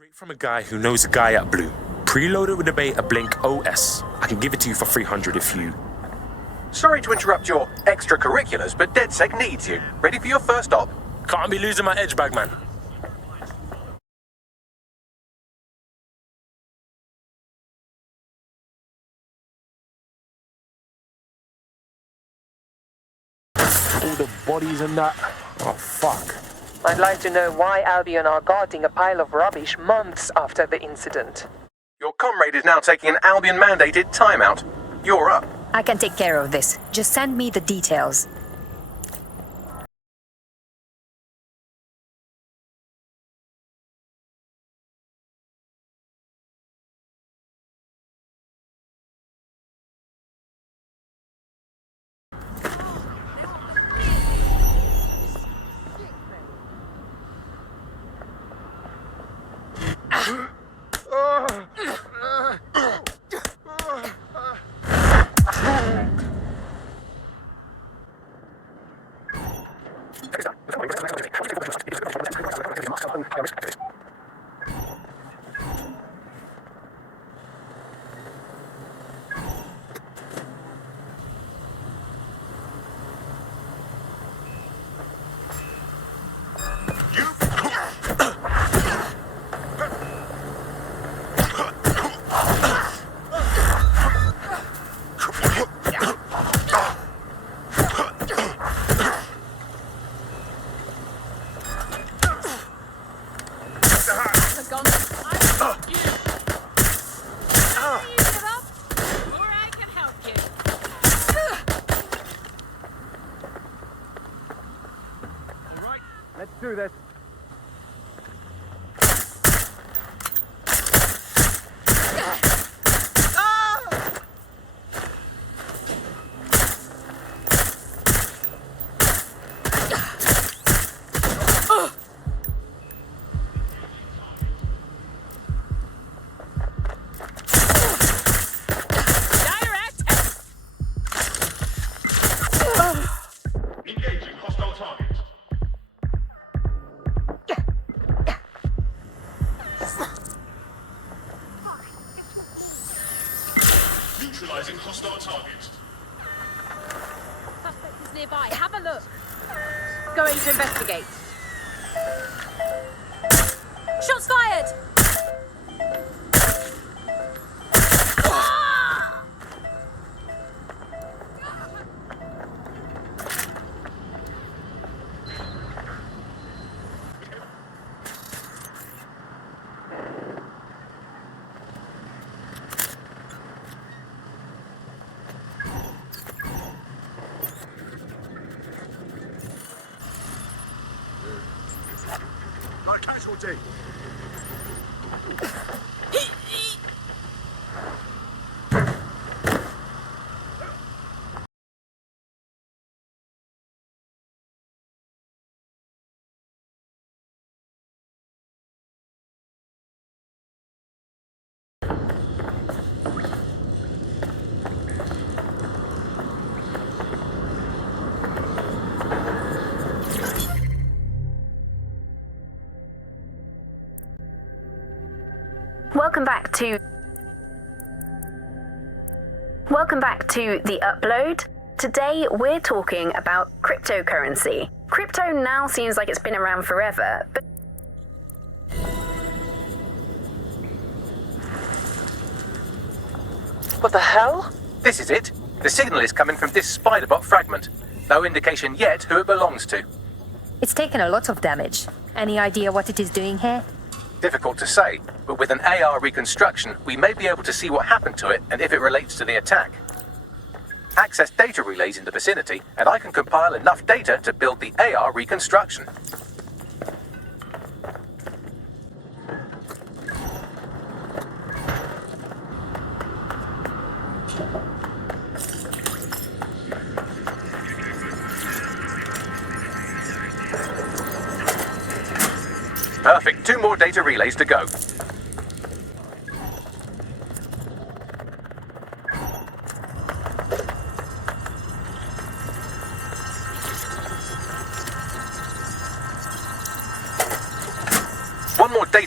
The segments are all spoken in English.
Straight from a guy who knows a guy at Blue. Preloaded with a beta Blink OS. I can give it to you for 300 if you... Sorry to interrupt your extracurriculars, but DedSec needs you. Ready for your first stop? Can't be losing my edge bag, man. All the bodies and that. Oh, fuck. I'd like to know why Albion are guarding a pile of rubbish months after the incident. Your comrade is now taking an Albion-mandated timeout. You're up. I can take care of this. Just send me the details. Let's do this. Engaging hostile target. Neutralizing hostile target. Suspect is nearby. Have a look. Going to investigate. Shots fired! Casualty. Welcome back to The Upload. Today we're talking about cryptocurrency. Crypto now seems like it's been around forever, but What the hell? This is it. The signal is coming from this spiderbot fragment. No indication yet who it belongs to. it's taken a lot of damage. Any idea what it is doing here? Difficult to say, but with an AR reconstruction, we may be able to see what happened to it and if it relates to the attack. Access data relays in the vicinity, and I can compile enough data to build the AR reconstruction. Perfect. 2 more data relays to go.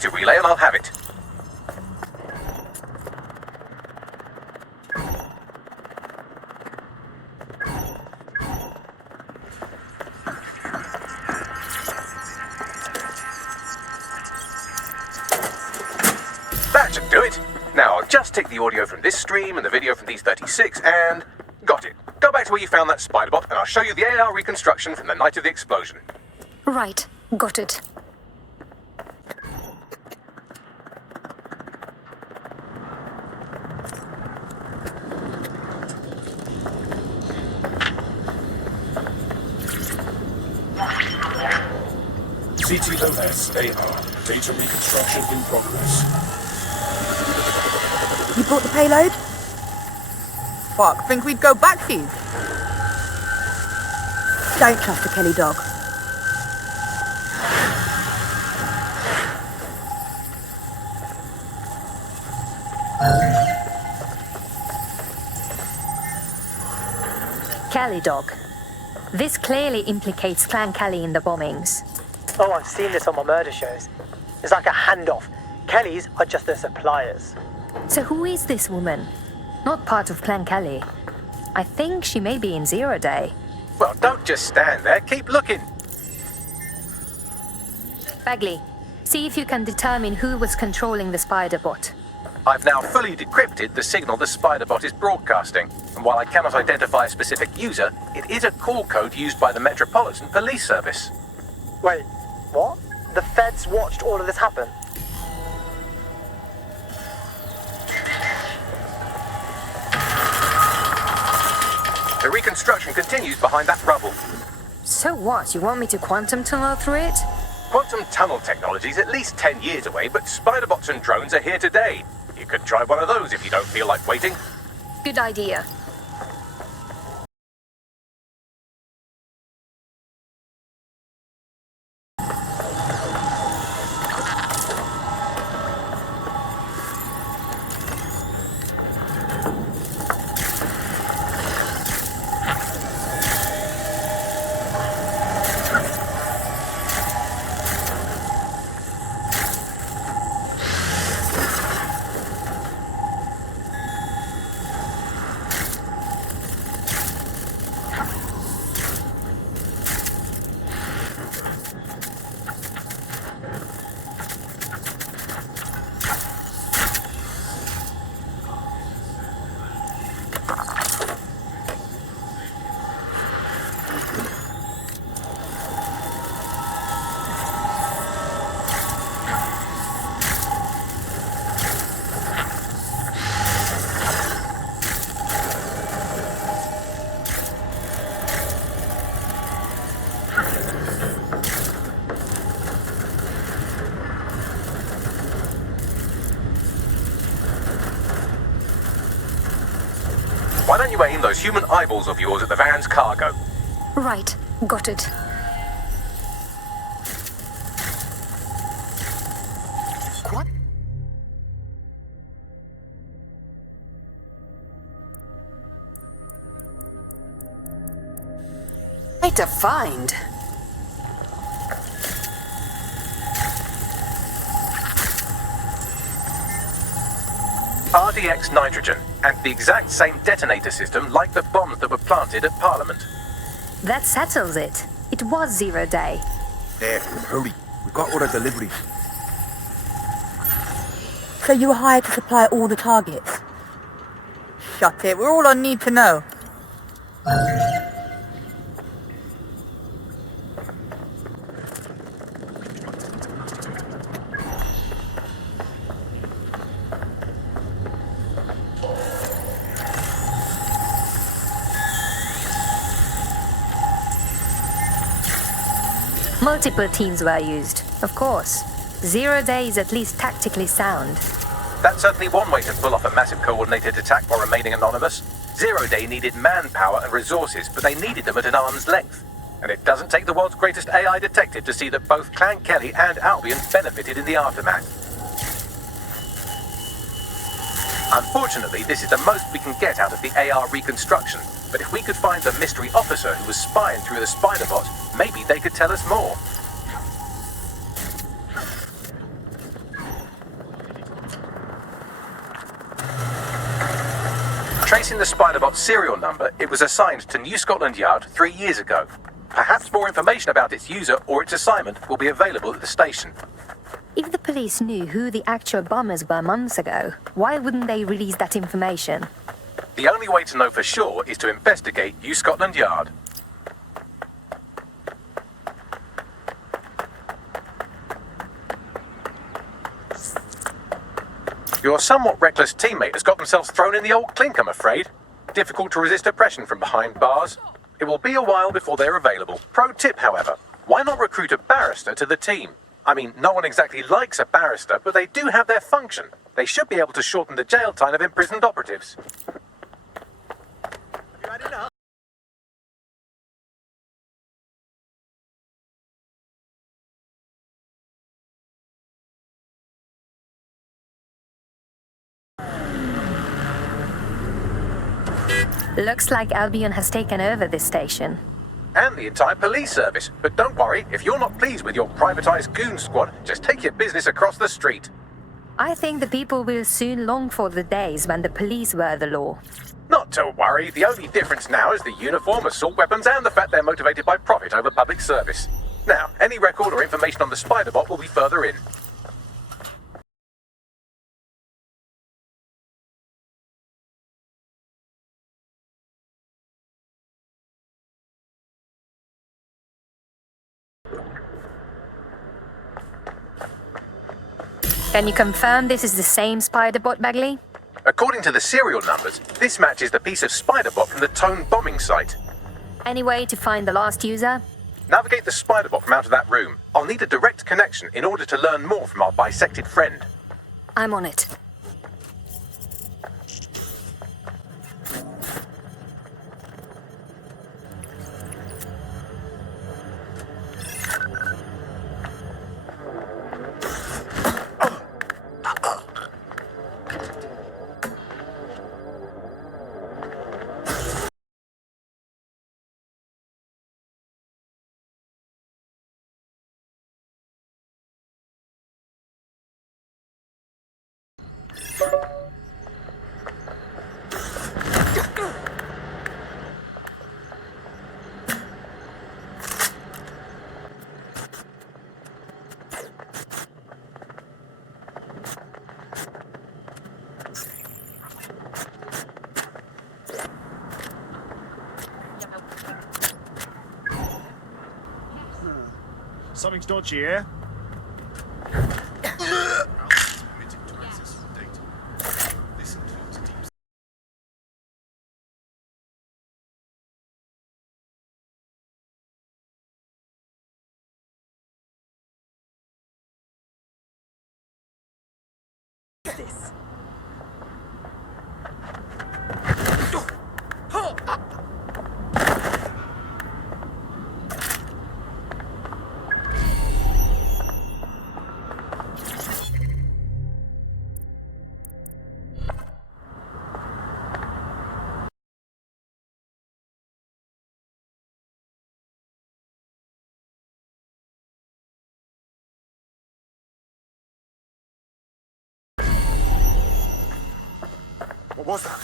data relay and I'll have it. That should do it. Now I'll just take the audio from this stream and the video from these 36 and... got it. Go back to where you found that spider bot and I'll show you the AR reconstruction from the night of the explosion. Right, got it. CTOS AR. Data reconstruction in progress. You brought the payload? Fuck, think we'd go back to you? Don't trust the Kelly dog. Kelly dog. This clearly implicates Clan Kelly in the bombings. Oh, I've seen this on my murder shows. It's like a handoff. Kellys are just their suppliers. So who is this woman? Not part of Clan Kelly. I think she may be in Zero Day. Well, don't just stand there, keep looking. Bagley, see if you can determine who was controlling the spider bot. I've now fully decrypted the signal the spider bot is broadcasting, and while I cannot identify a specific user, it is a call code used by the Metropolitan Police Service. Wait, what? The feds watched all of this happen? The reconstruction continues behind that rubble. So what? You want me to quantum tunnel through it? Quantum tunnel technology is at least 10 years away, but spider bots and drones are here today. You could try one of those if you don't feel like waiting. Good idea. Why don't you aim those human eyeballs of yours at the van's cargo? Right, got it. What? Quite a find. RDX nitrogen, and the exact same detonator system like the bombs that were planted at Parliament. That settles it. It was 0 day. There, hurry. We've got other deliveries. So you were hired to supply all the targets? Shut it, we're all on need to know. Multiple teams were used, of course. 0 day is at least tactically sound. That's certainly one way to pull off a massive coordinated attack while remaining anonymous. 0 day needed manpower and resources, but they needed them at an arm's length. And it doesn't take the world's greatest AI detective to see that both Clan Kelly and Albion benefited in the aftermath. Unfortunately, this is the most we can get out of the AR reconstruction, but if we could find the mystery officer who was spying through the spider bot, maybe they could tell us more. Tracing the Spiderbot serial number, it was assigned to New Scotland Yard 3 years ago. Perhaps more information about its user or its assignment will be available at the station. If the police knew who the actual bombers were months ago, why wouldn't they release that information? The only way to know for sure is to investigate New Scotland Yard. Your somewhat reckless teammate has got themselves thrown in the old clink, I'm afraid. Difficult to resist oppression from behind bars. It will be a while before they're available. Pro tip, however, why not recruit a barrister to the team? I mean, no one exactly likes a barrister, but they do have their function. They should be able to shorten the jail time of imprisoned operatives. Looks like Albion has taken over this station. And the entire police service. But don't worry, if you're not pleased with your privatized goon squad, just take your business across the street. I think the people will soon long for the days when the police were the law. Not to worry, the only difference now is the uniform, assault weapons, and the fact they're motivated by profit over public service. Now, any record or information on the Spiderbot will be further in. Can you confirm this is the same Spiderbot, Bagley? According to the serial numbers, this matches the piece of Spiderbot from the Tone bombing site. Any way to find the last user? Navigate the Spiderbot from out of that room. I'll need a direct connection in order to learn more from our bisected friend. I'm on it. Something's dodgy here. What was that?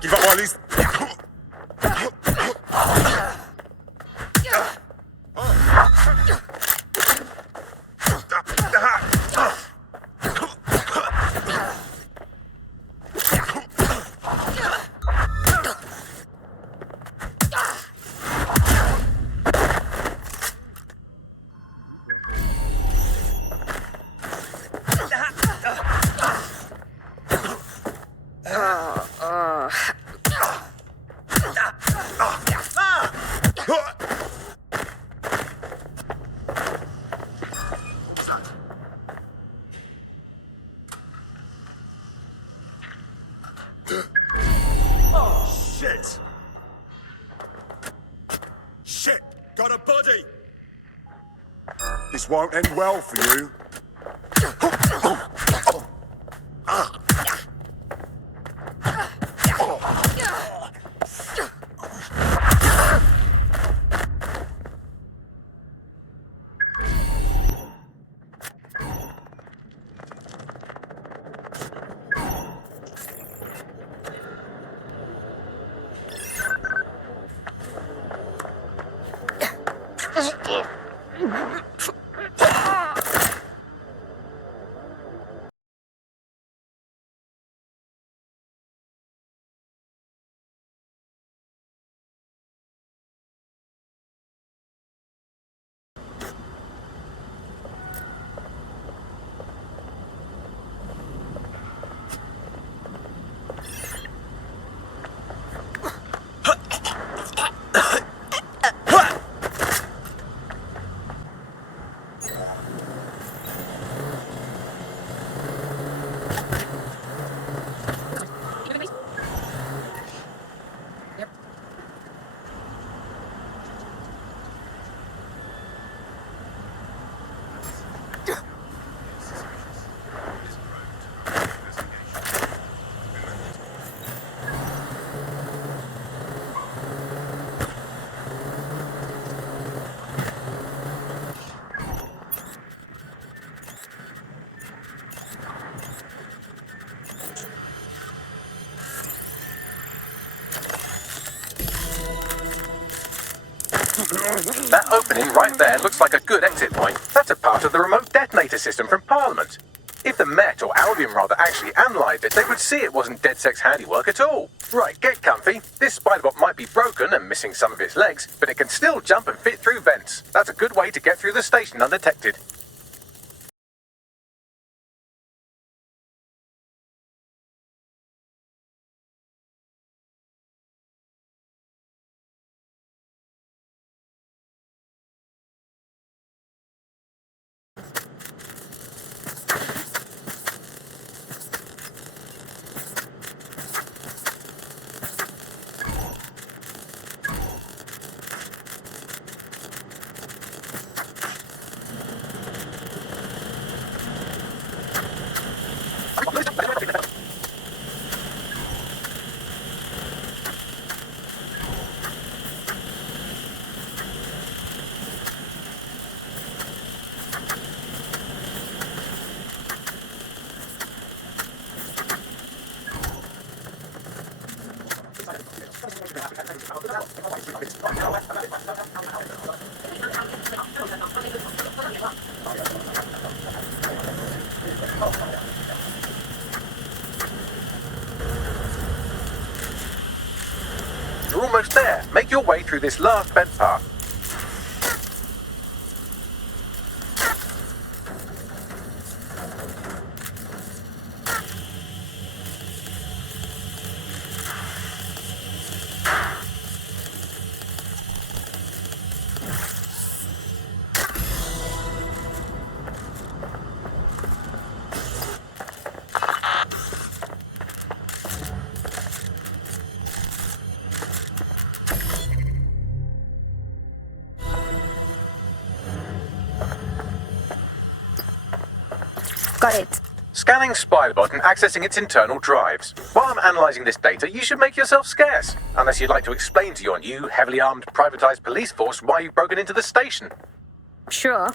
Give up while he's... Shit! Shit! Got a body! This won't end well for you. That opening right there looks like a good exit point. That's a part of the remote detonator system from Parliament. If the Met, or Albion rather, actually analysed it, they would see it wasn't DedSec's handiwork at all. Right, get comfy. This spider-bot might be broken and missing some of its legs, but it can still jump and fit through vents. That's a good way to get through the station undetected. You're almost there. Make your way through this last vent path. Got it. Scanning Spiderbot and accessing its internal drives. While I'm analysing this data, you should make yourself scarce. Unless you'd like to explain to your new, heavily armed, privatised police force why you've broken into the station. Sure.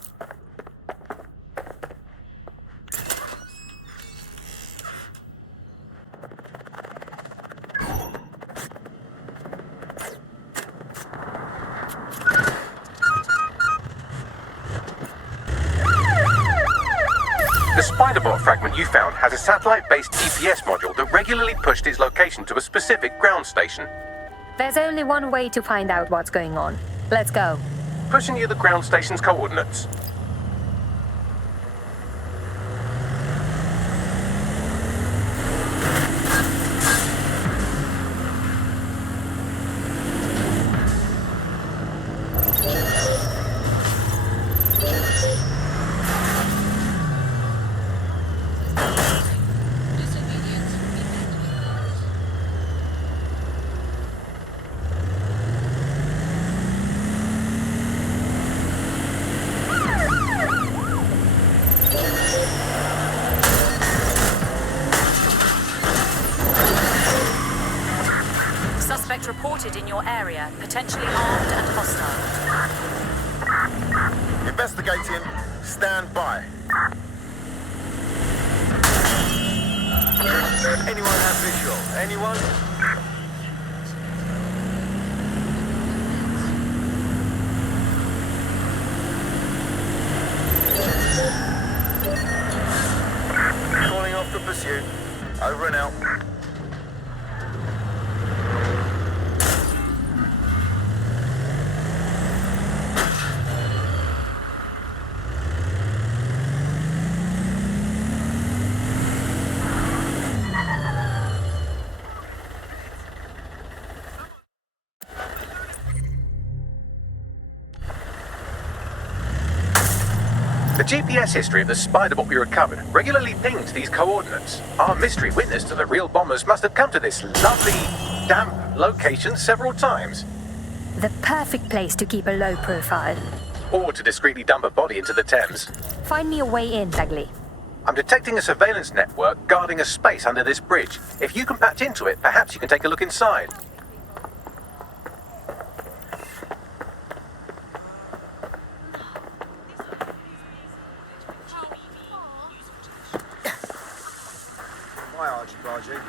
The Spiderbot fragment you found has a satellite-based GPS module that regularly pushed its location to a specific ground station. There's only one way to find out what's going on. Let's go. Pushing you the ground station's coordinates. Suspect reported in your area, potentially armed and hostile. Investigating. Stand by. Anyone have visual? Anyone? The GPS history of the spider bot we recovered regularly pings these coordinates. Our mystery witness to the real bombers must have come to this lovely, damp location several times. The perfect place to keep a low profile. Or to discreetly dump a body into the Thames. Find me a way in, Bagley. I'm detecting a surveillance network guarding a space under this bridge. If you can patch into it, perhaps you can take a look inside. My argy-bargy.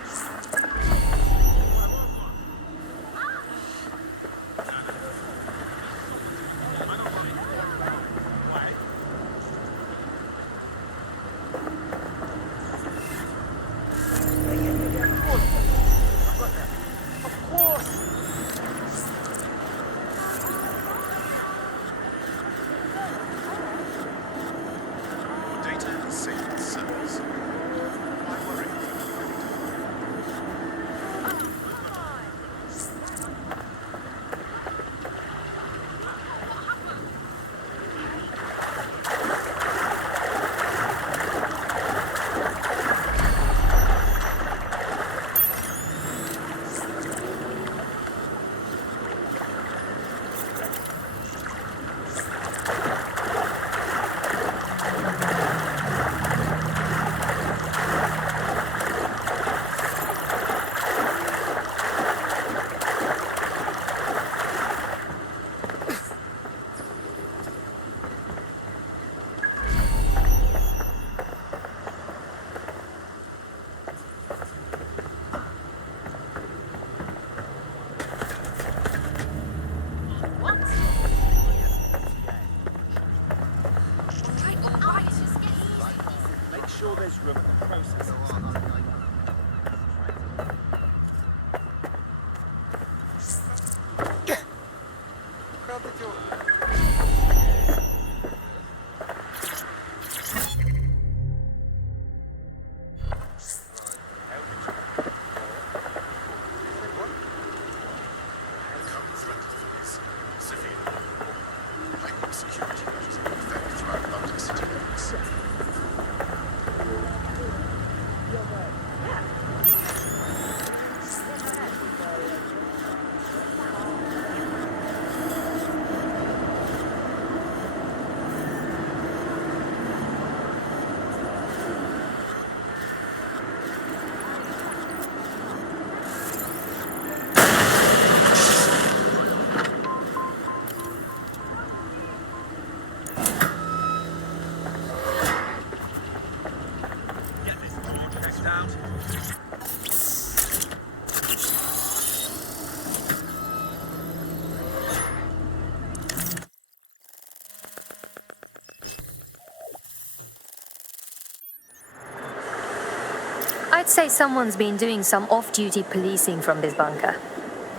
I'd say someone's been doing some off-duty policing from this bunker.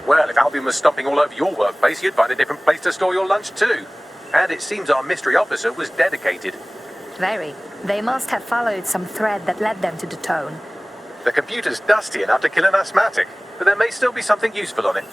Well, if Albion was stomping all over your workplace, you'd find a different place to store your lunch too. And it seems our mystery officer was dedicated. Very. They must have followed some thread that led them to the tone. The computer's dusty enough to kill an asthmatic, but there may still be something useful on it.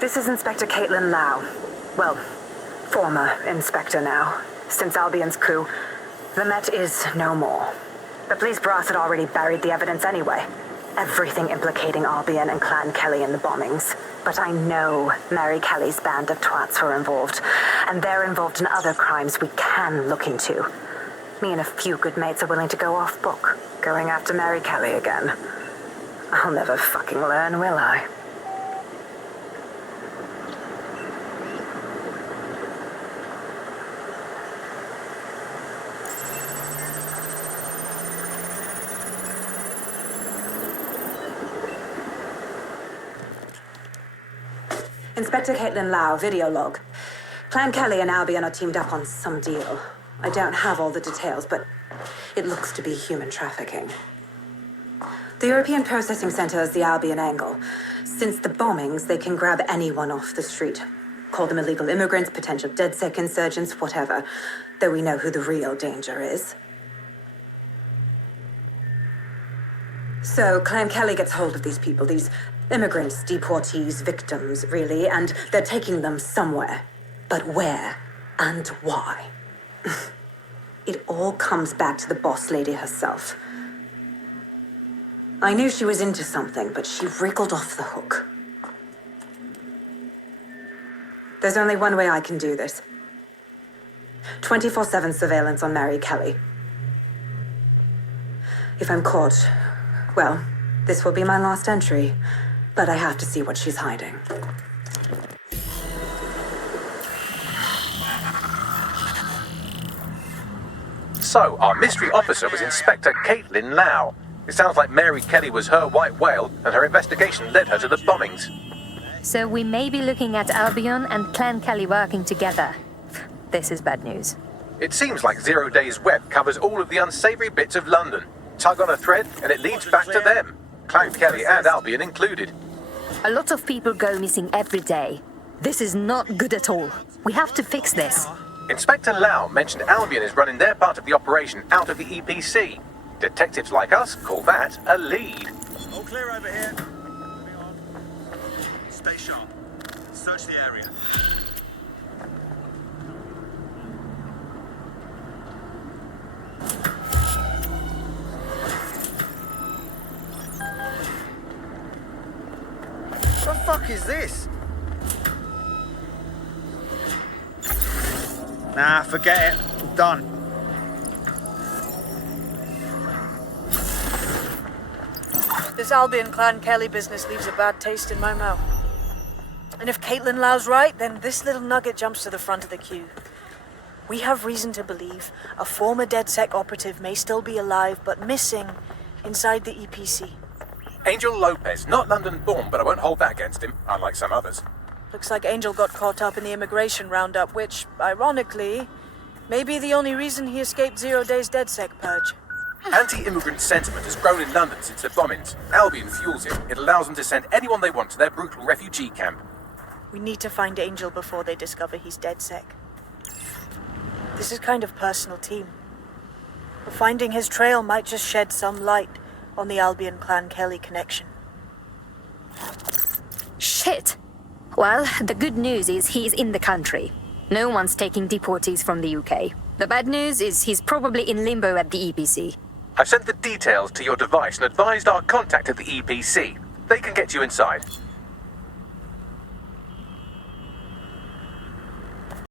This is Inspector Caitlin Lau. Well, former inspector now. Since Albion's coup, the Met is no more. The police brass had already buried the evidence anyway. Everything implicating Albion and Clan Kelly in the bombings. But I know Mary Kelly's band of twats were involved, and they're involved in other crimes we can look into. Me and a few good mates are willing to go off book, going after Mary Kelly again. I'll never fucking learn, will I? Inspector Caitlin Lau, video log. Clan Kelly and Albion are teamed up on some deal. I don't have all the details, but it looks to be human trafficking. The European Processing Center is the Albion angle. Since the bombings, they can grab anyone off the street. Call them illegal immigrants, potential DedSec insurgents, whatever. Though we know who the real danger is. So, Clan Kelly gets hold of these people, these immigrants, deportees, victims, really, and they're taking them somewhere. But where and why? It all comes back to the boss lady herself. I knew she was into something, but she wriggled off the hook. There's only one way I can do this. 24/7 surveillance on Mary Kelly. If I'm caught, well, this will be my last entry. But I have to see what she's hiding. So, our mystery officer was Inspector Caitlin Lau. It sounds like Mary Kelly was her white whale, and her investigation led her to the bombings. So we may be looking at Albion and Clan Kelly working together. This is bad news. It seems like 0 Days Web covers all of the unsavory bits of London. Tug on a thread, and it leads back to them. Clan Kelly and Albion included. A lot of people go missing every day. This is not good at all. We have to fix this. Inspector Lau mentioned Albion is running their part of the operation out of the EPC. Detectives like us call that a lead. All clear over here. Moving on. Stay sharp. Search the area. What the fuck is this? Nah, forget it. I'm done. This Albion Clan Kelly business leaves a bad taste in my mouth. And if Caitlin Lau's right, then this little nugget jumps to the front of the queue. We have reason to believe a former DedSec operative may still be alive, but missing inside the EPC. Angel Lopez, not London-born, but I won't hold that against him, unlike some others. Looks like Angel got caught up in the immigration roundup, which, ironically, may be the only reason he escaped 0 Days DedSec purge. Anti-immigrant sentiment has grown in London since the bombings. Albion fuels it. It allows them to send anyone they want to their brutal refugee camp. We need to find Angel before they discover he's DedSec. This is kind of personal team. But finding his trail might just shed some light on the Albion Clan Kelly connection. Shit! Well, the good news is he's in the country. No one's taking deportees from the UK. The bad news is he's probably in limbo at the EPC. I've sent the details to your device and advised our contact at the EPC. They can get you inside.